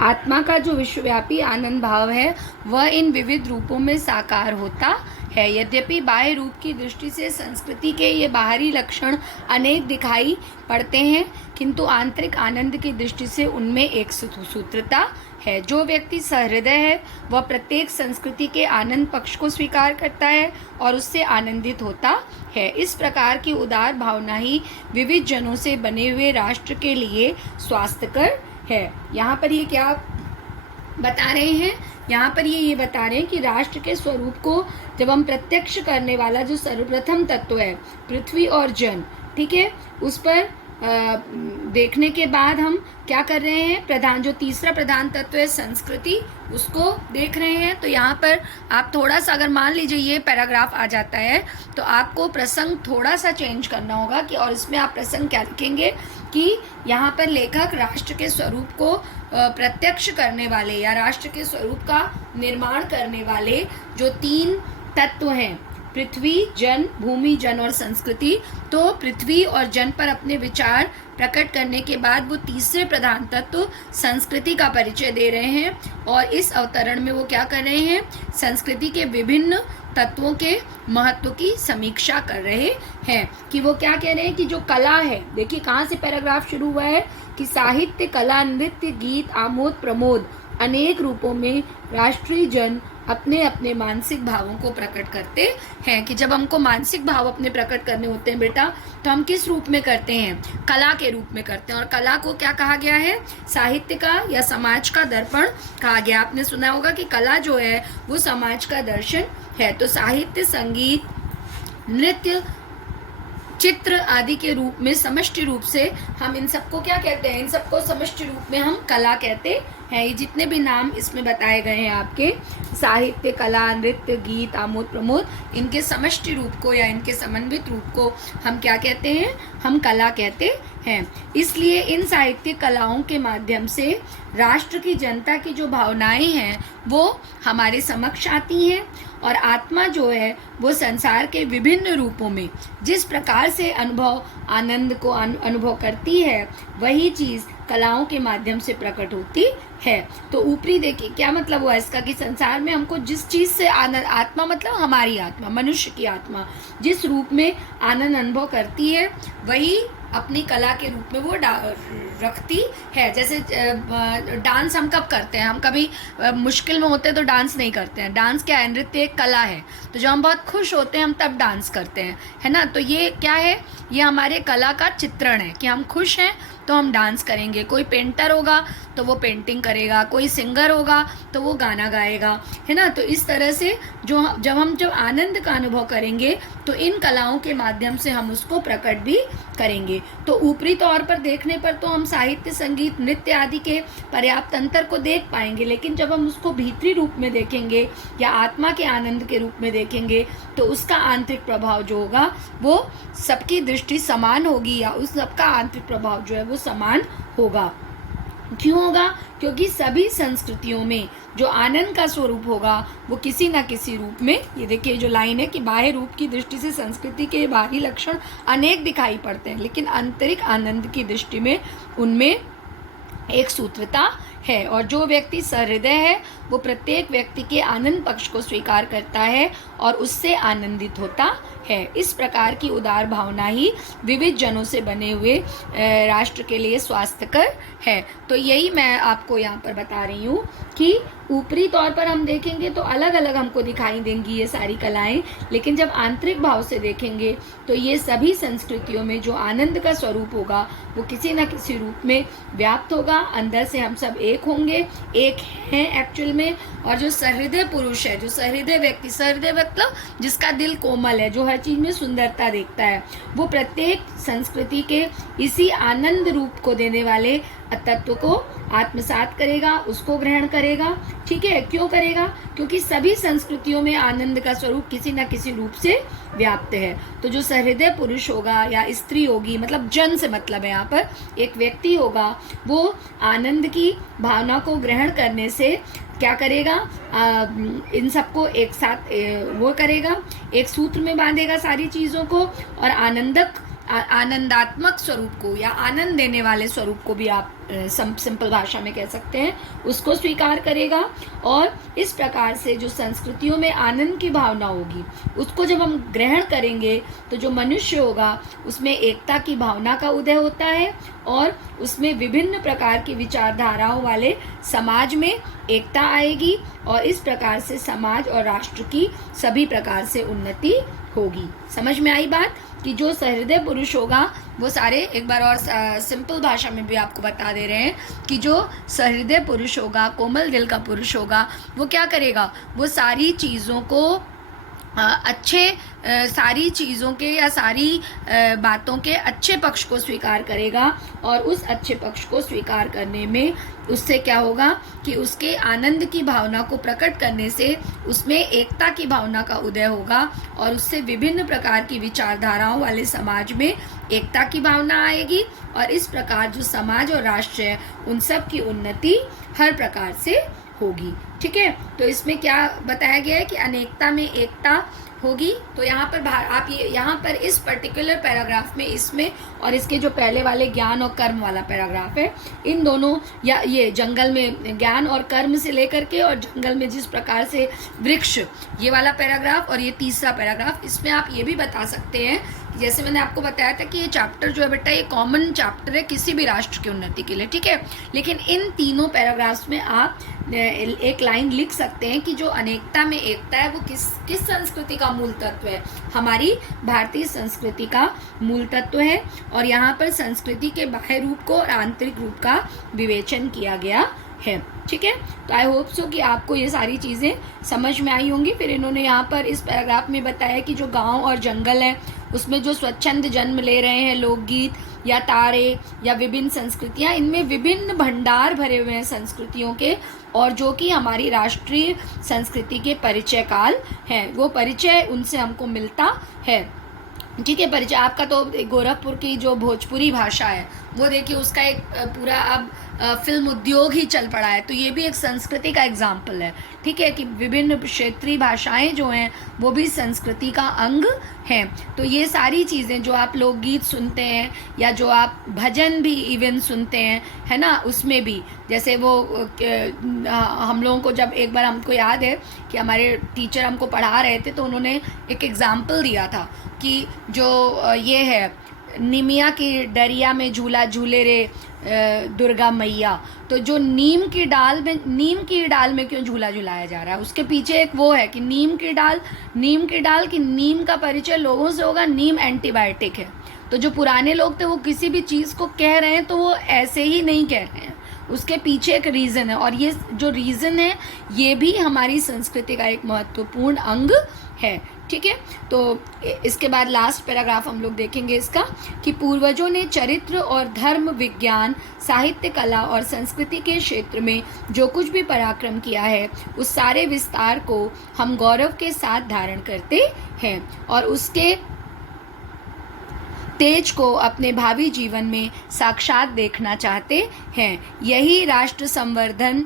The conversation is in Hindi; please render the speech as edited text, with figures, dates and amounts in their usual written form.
आत्मा का जो विश्वव्यापी आनंद भाव है वह इन विविध रूपों में साकार होता है। यद्यपि बाह्य रूप की दृष्टि से संस्कृति के ये बाहरी लक्षण अनेक दिखाई पड़ते हैं, किंतु आंतरिक आनंद की दृष्टि से उनमें एक सूत्रता है। जो व्यक्ति सहृदय है वह प्रत्येक संस्कृति के आनंद पक्ष को स्वीकार करता है और उससे आनंदित होता है। इस प्रकार की उदार भावना ही विविध जनों से बने हुए राष्ट्र के लिए स्वास्थ्यकर है। यहाँ पर ये क्या बता रहे हैं? यहाँ पर ये बता रहे हैं कि राष्ट्र के स्वरूप को जब हम प्रत्यक्ष करने वाला जो सर्वप्रथम तत्व है पृथ्वी और जन, ठीक है, उस पर देखने के बाद हम क्या कर रहे हैं, जो तीसरा प्रधान तत्व है संस्कृति, उसको देख रहे हैं। तो यहाँ पर आप थोड़ा सा, अगर मान लीजिए ये पैराग्राफ आ जाता है तो आपको प्रसंग थोड़ा सा चेंज करना होगा कि, और इसमें आप प्रसंग क्या लिखेंगे कि यहाँ पर लेखक राष्ट्र के स्वरूप को प्रत्यक्ष करने वाले या राष्ट्र के स्वरूप का निर्माण करने वाले जो तीन तत्व हैं, पृथ्वी, जन, भूमि, जन और संस्कृति, तो पृथ्वी और जन पर अपने विचार प्रकट करने के बाद वो तीसरे प्रधान तत्व संस्कृति का परिचय दे रहे हैं। और इस अवतरण में वो क्या कर रहे हैं, संस्कृति के विभिन्न तत्वों के महत्व की समीक्षा कर रहे हैं। कि वो क्या कह रहे हैं कि जो कला है, देखिए कहाँ से पैराग्राफ शुरू हुआ है कि साहित्य, कला, नृत्य, गीत, आमोद प्रमोद अनेक रूपों में राष्ट्रीय जन अपने अपने मानसिक भावों को प्रकट करते हैं। कि जब हमको मानसिक भाव अपने प्रकट करने होते हैं बेटा, तो हम किस रूप में करते हैं, कला के रूप में करते हैं। और कला को क्या कहा गया है, साहित्य का या समाज का दर्पण कहा गया। आपने सुना होगा कि कला जो है वो समाज का दर्शन है। तो साहित्य, संगीत, नृत्य, चित्र आदि के रूप में समष्टि रूप से हम इन सबको क्या कहते हैं, इन सबको समष्टि रूप में हम कला कहते हैं। ये जितने भी नाम इसमें बताए गए हैं आपके, साहित्य, कला, नृत्य, गीत, आमोद प्रमोद, इनके समष्टि रूप को या इनके समन्वित रूप को हम क्या कहते हैं, हम कला कहते हैं। इसलिए इन साहित्यिक कलाओं के माध्यम से राष्ट्र की जनता की जो भावनाएं हैं वो हमारे समक्ष आती हैं। और आत्मा जो है वो संसार के विभिन्न रूपों में जिस प्रकार से आनंद को अनुभव करती है, वही चीज़ कलाओं के माध्यम से प्रकट होती है। तो ऊपरी देखिए क्या मतलब हुआ इसका, कि संसार में हमको जिस चीज़ से आनंद, आत्मा मतलब हमारी आत्मा, मनुष्य की आत्मा जिस रूप में आनंद अनुभव करती है, वही अपनी कला के रूप में वो रखती है। जैसे डांस हम कब करते हैं, हम कभी मुश्किल में होते हैं तो डांस नहीं करते हैं। डांस क्या है, नृत्य एक कला है। तो जब हम बहुत खुश होते हैं हम तब डांस करते हैं, है ना। तो ये क्या है, ये हमारे कला का चित्रण है कि हम खुश हैं तो हम डांस करेंगे। कोई पेंटर होगा तो वो पेंटिंग करेगा, कोई सिंगर होगा तो वो गाना गाएगा, है ना। तो इस तरह से जब हम आनंद का अनुभव करेंगे तो इन कलाओं के माध्यम से हम उसको प्रकट भी करेंगे। तो ऊपरी तौर पर देखने पर तो हम साहित्य, संगीत, नृत्य आदि के पर्याप्त अंतर को देख पाएंगे, लेकिन जब हम उसको भीतरी रूप में देखेंगे या आत्मा के आनंद के रूप में देखेंगे तो उसका आंतरिक प्रभाव जो होगा वो सबकी दृष्टि समान होगी, या उस सबका आंतरिक प्रभाव जो है वो समान होगा। क्यों होगा, क्योंकि सभी संस्कृतियों में जो आनंद का स्वरूप होगा वो किसी न किसी रूप में, ये देखिए जो लाइन है कि बाह्य रूप की दृष्टि से संस्कृति के बाहरी लक्षण अनेक दिखाई पड़ते हैं, लेकिन आंतरिक आनंद की दृष्टि में उनमें एक सूत्रता है। और जो व्यक्ति सहृदय है वो प्रत्येक व्यक्ति के आनंद पक्ष को स्वीकार करता है और उससे आनंदित होता है। इस प्रकार की उदार भावना ही विविध जनों से बने हुए राष्ट्र के लिए स्वास्थ्यकर है। तो यही मैं आपको यहाँ पर बता रही हूँ कि ऊपरी तौर पर हम देखेंगे तो अलग अलग हमको दिखाई देंगी ये सारी कलाएं, लेकिन जब आंतरिक भाव से देखेंगे तो ये सभी संस्कृतियों में जो आनंद का स्वरूप होगा वो किसी न किसी रूप में व्याप्त होगा। अंदर से हम सब एक होंगे, एक हैं एक्चुअल में। और जो सहृदय पुरुष है, जो सहृदय व्यक्ति, सहृदय मतलब जिसका दिल कोमल है, जो हर चीज में सुंदरता देखता है, वो प्रत्येक संस्कृति के इसी आनंद रूप को देने वाले तत्व को आत्मसात करेगा, उसको ग्रहण करेगा। ठीक है, क्यों करेगा, क्योंकि सभी संस्कृतियों में आनंद का स्वरूप किसी न किसी रूप से व्याप्त है। तो जो सहृदय पुरुष होगा या स्त्री होगी, मतलब जन से मतलब है यहाँ पर एक व्यक्ति होगा, वो आनंद की भावना को ग्रहण करने से क्या करेगा, इन सबको एक साथ वो करेगा, एक सूत्र में बांधेगा सारी चीज़ों को, और आनंदक आनंदात्मक स्वरूप को या आनंद देने वाले स्वरूप को भी आप सिंपल भाषा में कह सकते हैं, उसको स्वीकार करेगा। और इस प्रकार से जो संस्कृतियों में आनंद की भावना होगी उसको जब हम ग्रहण करेंगे तो जो मनुष्य होगा उसमें एकता की भावना का उदय होता है और उसमें विभिन्न प्रकार की विचारधाराओं वाले समाज में एकता आएगी और इस प्रकार से समाज और राष्ट्र की सभी प्रकार से उन्नति होगी। समझ में आई बात कि जो सहृदय पुरुष होगा वो सारे, एक बार और सिंपल भाषा में भी आपको बता दे रहे हैं कि जो सहृदय पुरुष होगा, कोमल दिल का पुरुष होगा, वो क्या करेगा, वो सारी चीज़ों को सारी चीज़ों के या सारी बातों के अच्छे पक्ष को स्वीकार करेगा और उस अच्छे पक्ष को स्वीकार करने में उससे क्या होगा कि उसके आनंद की भावना को प्रकट करने से उसमें एकता की भावना का उदय होगा और उससे विभिन्न प्रकार की विचारधाराओं वाले समाज में एकता की भावना आएगी और इस प्रकार जो समाज और राष्ट्र है उन सब की उन्नति हर प्रकार से होगी। ठीक है, तो इसमें क्या बताया गया है कि अनेकता में एकता होगी। तो यहाँ पर आप ये यहाँ पर इस पर्टिकुलर पैराग्राफ में इसमें और इसके जो पहले वाले ज्ञान और कर्म वाला पैराग्राफ है, इन दोनों या ये जंगल में ज्ञान और कर्म से लेकर के और जंगल में जिस प्रकार से वृक्ष, ये वाला पैराग्राफ और ये तीसरा पैराग्राफ, इसमें आप ये भी बता सकते हैं, जैसे मैंने आपको बताया था कि ये चैप्टर जो है बेटा ये कॉमन चैप्टर है किसी भी राष्ट्र की उन्नति के लिए। ठीक है, लेकिन इन तीनों पैराग्राफ्स में आप एक लाइन लिख सकते हैं कि जो अनेकता में एकता है वो किस संस्कृति का मूल तत्व है, हमारी भारतीय संस्कृति का मूल तत्व है और यहाँ पर संस्कृति के बाह्य रूप को और आंतरिक रूप का विवेचन किया गया है। ठीक है, तो आई होप सो कि आपको ये सारी चीज़ें समझ में आई होंगी। फिर इन्होंने यहाँ पर इस पैराग्राफ में बताया कि जो गांव और जंगल है उसमें जो स्वच्छंद जन्म ले रहे हैं लोकगीत या तारे या विभिन्न संस्कृतियाँ, इनमें विभिन्न भंडार भरे हुए हैं संस्कृतियों के और जो कि हमारी राष्ट्रीय संस्कृति के परिचय काल हैं, वो परिचय उनसे हमको मिलता है। ठीक है, परिचय आपका तो गोरखपुर की जो भोजपुरी भाषा है वो देखिए उसका एक पूरा अब फिल्म उद्योग ही चल पड़ा है, तो ये भी एक संस्कृति का एग्जाम्पल है। ठीक है, कि विभिन्न क्षेत्रीय भाषाएं जो हैं वो भी संस्कृति का अंग हैं। तो ये सारी चीज़ें जो आप लोकगीत सुनते हैं या जो आप भजन भी इवन सुनते हैं, है ना, उसमें भी जैसे वो हम लोगों को जब एक बार हमको याद है कि हमारे टीचर हमको पढ़ा रहे थे तो उन्होंने एक एग्ज़ाम्पल दिया था कि जो ये है निमिया की डरिया में झूला झूले रे दुर्गा मैया, तो जो नीम की डाल में क्यों झूला झुलाया जा रहा है, उसके पीछे एक वो है कि नीम की डाल कि नीम का परिचय लोगों से होगा, नीम एंटीबायोटिक है। तो जो पुराने लोग थे वो किसी भी चीज़ को कह रहे हैं तो वो ऐसे ही नहीं कह रहे हैं, उसके पीछे एक रीज़न है और ये जो रीज़न है ये भी हमारी संस्कृति का एक महत्वपूर्ण अंग है। ठीक है, तो इसके बाद लास्ट पैराग्राफ हम लोग देखेंगे इसका कि पूर्वजों ने चरित्र और धर्म, विज्ञान, साहित्य, कला और संस्कृति के क्षेत्र में जो कुछ भी पराक्रम किया है उस सारे विस्तार को हम गौरव के साथ धारण करते हैं और उसके तेज को अपने भावी जीवन में साक्षात देखना चाहते हैं। यही राष्ट्र संवर्धन